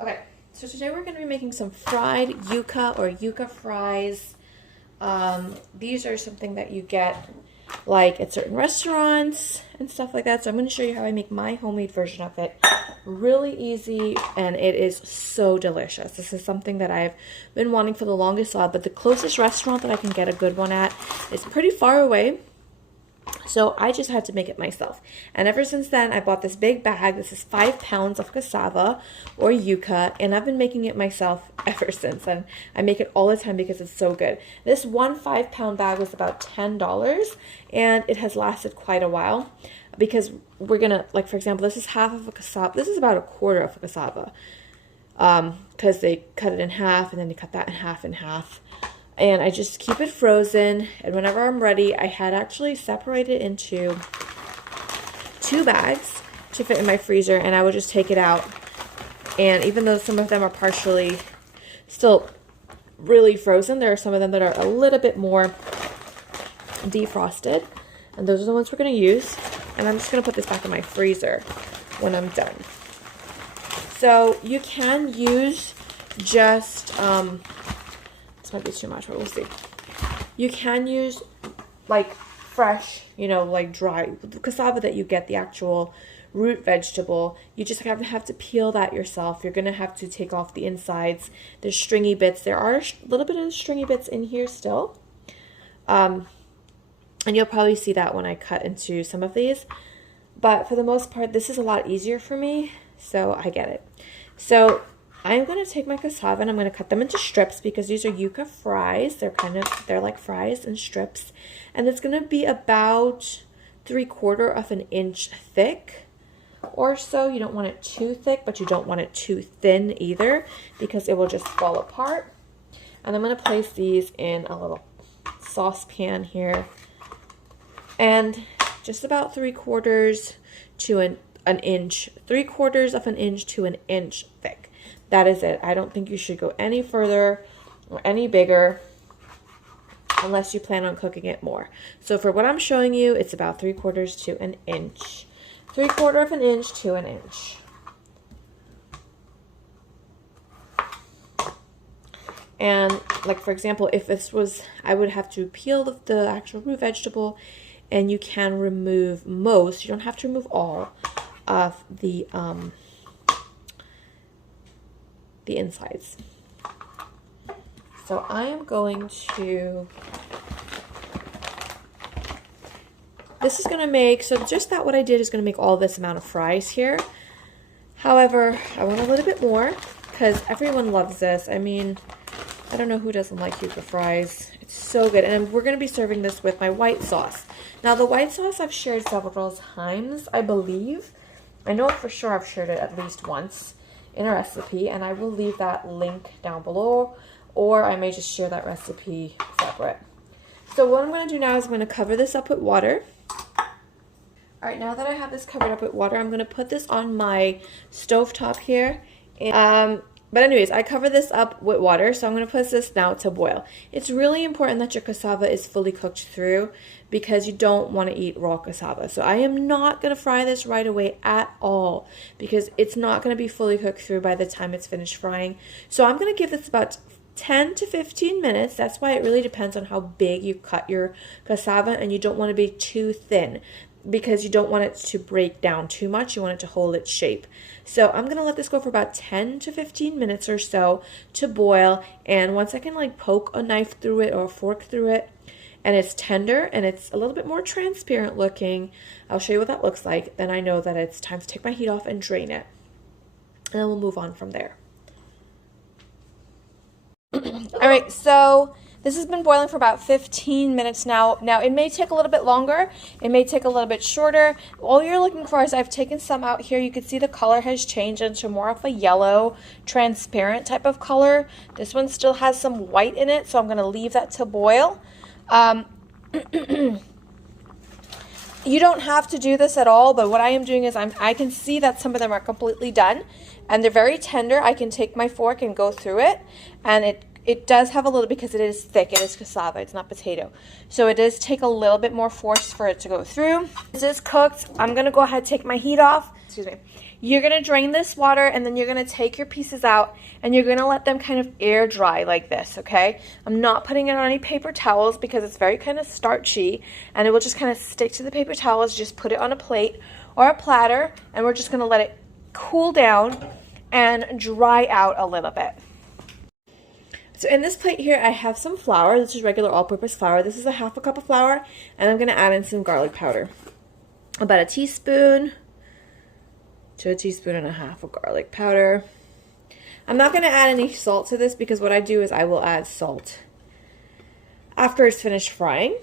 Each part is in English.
Okay, so today we're going to be making some fried yuca or yuca fries. These are something that you get like at certain restaurants and stuff like that. So I'm going to show you how I make my homemade version of it. Really easy, and it is so delicious. This is something that I've been wanting for the longest while, but the closest restaurant that I can get a good one at is pretty far away. So I just had to make it myself. And ever since then, I bought this big bag. This is 5 pounds of cassava or yuca, and I've been making it myself ever since. And I make it all the time because it's so good. This one 5-pound bag was about $10, and it has lasted quite a while because we're gonna, like, for example, this is half of a cassava. This is about a quarter of a cassava because they cut it in half, and then they cut that in half. And I just keep it frozen, and whenever I'm ready, I had actually separated into 2 bags to fit in my freezer, and I would just take it out. And even though some of them are partially still really frozen, there are some of them that are a little bit more defrosted, and those are the ones we're going to use. And I'm just going to put this back in my freezer when I'm done. So you can use just might be too much, but we'll see. You can use like fresh, like dry cassava that you get, the actual root vegetable. You just have to peel that yourself. You're gonna have to take off the insides. There's stringy bits. There are a little bit of stringy bits in here still, and you'll probably see that when I cut into some of these. But for the most part, this is a lot easier for me, so I get it. So I'm going to take my cassava and I'm going to cut them into strips because these are yuca fries. They're like fries in strips. And it's going to be about 3/4 of an inch thick or so. You don't want it too thick, but you don't want it too thin either because it will just fall apart. And I'm going to place these in a little saucepan here. And just about 3/4 to an inch, 3/4 of an inch to an inch thick. That is it. I don't think you should go any further or any bigger unless you plan on cooking it more. So for what I'm showing you, it's about 3/4 to an inch. 3/4 of an inch to an inch. And like, for example, if this was, I would have to peel the actual root vegetable, and you can remove most, you don't have to remove all of the insides. So I am going to, this is going to make, so just that what I did is going to make all this amount of fries here. However, I want a little bit more because everyone loves this. I mean, I don't know who doesn't like yuca fries. It's so good. And we're going to be serving this with my white sauce. Now the white sauce I've shared several times, I believe. I know for sure I've shared it at least once in a recipe, and I will leave that link down below, or I may just share that recipe separate. So what I'm going to do now is I'm going to cover this up with water. Alright, now that I have this covered up with water, I'm going to put this on my stovetop here. But anyways, I cover this up with water, so I'm going to put this now to boil. It's really important that your cassava is fully cooked through because you don't want to eat raw cassava. So I am not going to fry this right away at all because it's not going to be fully cooked through by the time it's finished frying. So I'm going to give this about 10 to 15 minutes. That's why it really depends on how big you cut your cassava, and you don't want to be too thin because you don't want it to break down too much. You want it to hold its shape. So I'm going to let this go for about 10 to 15 minutes or so to boil. And once I can like poke a knife through it or a fork through it, and it's tender and it's a little bit more transparent looking, I'll show you what that looks like. Then I know that it's time to take my heat off and drain it. And then we'll move on from there. All right, so this has been boiling for about 15 minutes now. Now, it may take a little bit longer. It may take a little bit shorter. All you're looking for is I've taken some out here. You can see the color has changed into more of a yellow, transparent type of color. This one still has some white in it, so I'm going to leave that to boil. You don't have to do this at all, but what I am doing is I can see that some of them are completely done, and they're very tender. I can take my fork and go through it, and it does have a little, because it is thick, it is cassava, it's not potato. So it does take a little bit more force for it to go through. This is cooked. I'm going to go ahead and take my heat off. Excuse me. You're going to drain this water, and then you're going to take your pieces out, and you're going to let them kind of air dry like this, okay? I'm not putting it on any paper towels because it's very kind of starchy, and it will just kind of stick to the paper towels. Just put it on a plate or a platter, and we're just going to let it cool down and dry out a little bit. So in this plate here, I have some flour. This is regular all-purpose flour. This is a half a cup of flour, and I'm going to add in some garlic powder. About a teaspoon to a teaspoon and a half of garlic powder. I'm not going to add any salt to this because what I do is I will add salt after it's finished frying.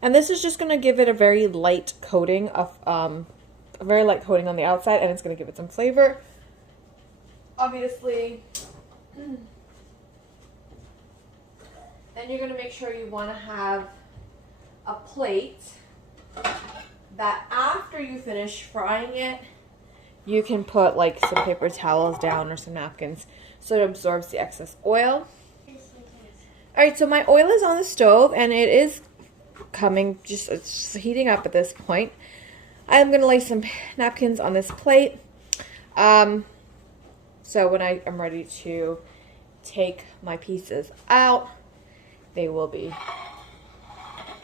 And this is just going to give it a very light coating of on the outside, and it's going to give it some flavor. Obviously, then you're going to make sure you want to have a plate that after you finish frying it, you can put like some paper towels down or some napkins so it absorbs the excess oil. Alright, so my oil is on the stove and it is coming, it's heating up at this point. I'm going to lay some napkins on this plate. So when I am ready to take my pieces out, they will be,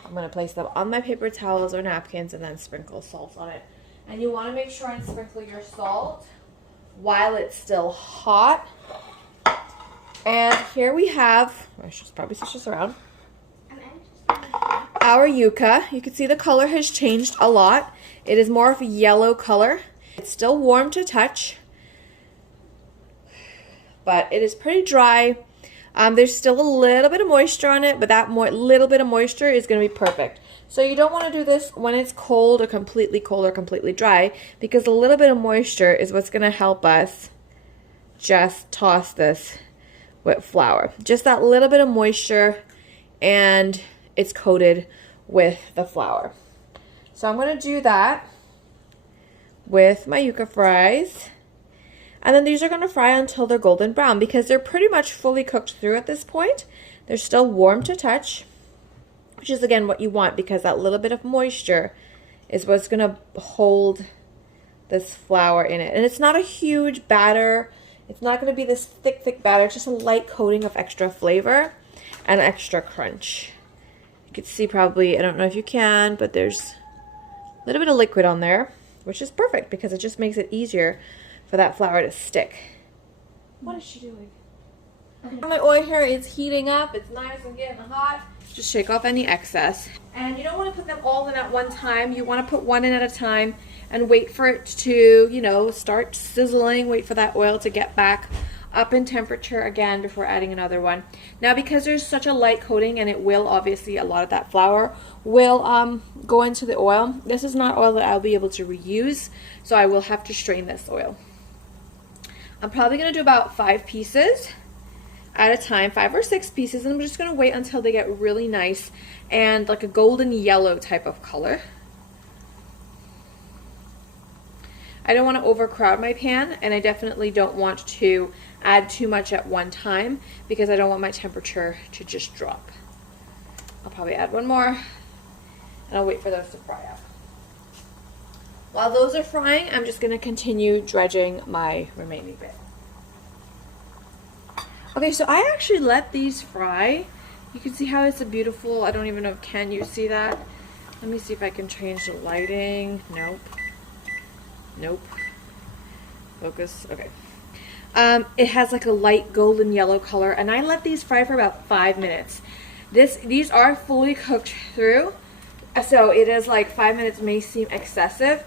I'm going to place them on my paper towels or napkins and then sprinkle salt on it. And you want to make sure and sprinkle your salt while it's still hot. And here we have, I should probably switch this around, our yuca. You can see the color has changed a lot. It is more of a yellow color. It's still warm to touch, but it is pretty dry. There's still a little bit of moisture on it, but that little bit of moisture is going to be perfect. So you don't want to do this when it's cold or completely dry, because a little bit of moisture is what's going to help us just toss this with flour. Just that little bit of moisture, and it's coated with the flour. So I'm going to do that with my yuca fries. And then these are going to fry until they're golden brown because they're pretty much fully cooked through at this point. They're still warm to touch, which is again what you want because that little bit of moisture is what's going to hold this flour in it. And it's not a huge batter. It's not going to be this thick batter. It's just a light coating of extra flavor and extra crunch. You can see probably, I don't know if you can, but there's a little bit of liquid on there, which is perfect because it just makes it easier for that flour to stick. What is she doing? My oil here is heating up. It's nice and getting hot. Just shake off any excess. And you don't want to put them all in at one time. You want to put one in at a time and wait for it to, you know, start sizzling. Wait for that oil to get back up in temperature again before adding another one. Now because there's such a light coating and it will obviously, a lot of that flour will go into the oil. This is not oil that I'll be able to reuse, so I will have to strain this oil. I'm probably going to do about 5 pieces at a time, 5 or 6 pieces, and I'm just going to wait until they get really nice and like a golden yellow type of color. I don't want to overcrowd my pan, and I definitely don't want to add too much at one time because I don't want my temperature to just drop. I'll probably add one more, and I'll wait for those to fry up. While those are frying, I'm just going to continue dredging my remaining bit. Okay, so I actually let these fry. You can see how it's a beautiful, I don't even know, can you see that? Let me see if I can change the lighting. Nope. Nope. Focus. Okay. It has like a light golden yellow color, and I let these fry for about 5 minutes. These are fully cooked through, so it is like 5 minutes may seem excessive,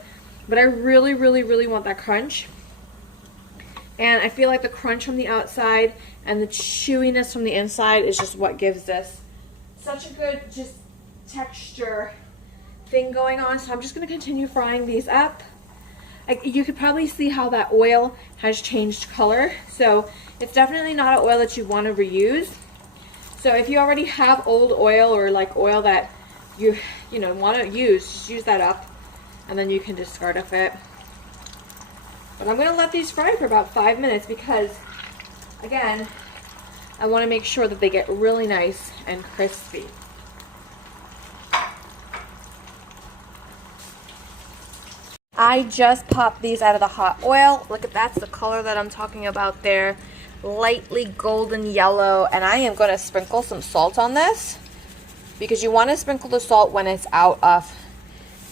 but I really want that crunch. And I feel like the crunch from the outside and the chewiness from the inside is just what gives this such a good just texture thing going on. So I'm just going to continue frying these up. You could probably see how that oil has changed color. So it's definitely not an oil that you want to reuse. So if you already have old oil or like oil that you want to use, just use that up and then you can discard of it. But I'm going to let these fry for about 5 minutes because, again, I want to make sure that they get really nice and crispy. I just popped these out of the hot oil. Look at that's the color that I'm talking about there. Lightly golden yellow. And I am going to sprinkle some salt on this, because you want to sprinkle the salt when it's out of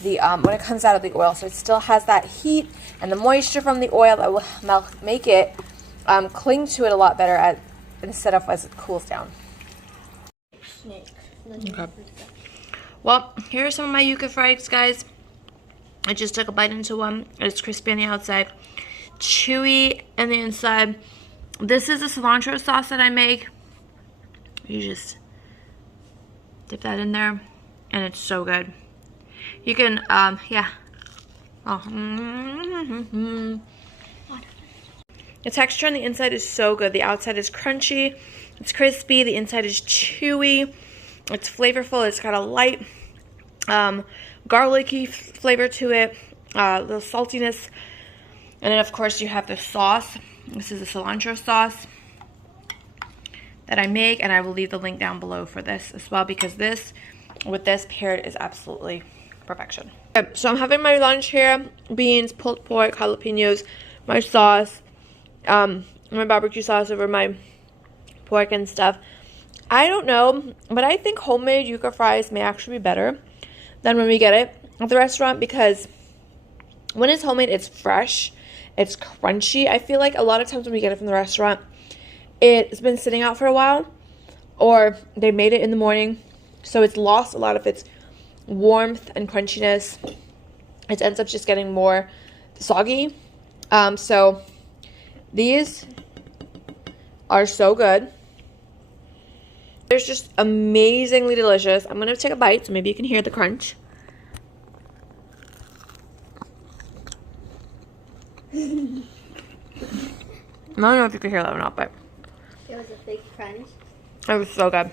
the when it comes out of the oil, so it still has that heat and the moisture from the oil that will make it cling to it a lot better instead of as it cools down. Okay. Well, here are some of my yuca fries, guys. I just took a bite into one. It's crispy on the outside, chewy on the inside. This is a cilantro sauce that I make. You just dip that in there, and it's so good. You can, yeah. Oh. The texture on the inside is so good. The outside is crunchy. It's crispy. The inside is chewy. It's flavorful. It's got a light, garlicky flavor to it. The saltiness. And then, of course, you have the sauce. This is a cilantro sauce that I make, and I will leave the link down below for this as well, because this, with this paired, is absolutely perfection. Okay, so I'm having my lunch here. Beans, pulled pork, jalapenos, my sauce, my barbecue sauce over my pork and stuff. I don't know, but I think homemade yuca fries may actually be better than when we get it at the restaurant, because when it's homemade, it's fresh, it's crunchy. I feel like a lot of times when we get it from the restaurant, it's been sitting out for a while, or they made it in the morning, so it's lost a lot of its warmth and crunchiness. It ends up just getting more soggy. So these are so good. They're just amazingly delicious. I'm gonna take a bite so maybe you can hear the crunch. I don't know if you can hear that or not, but it was a fake crunch. it was so good.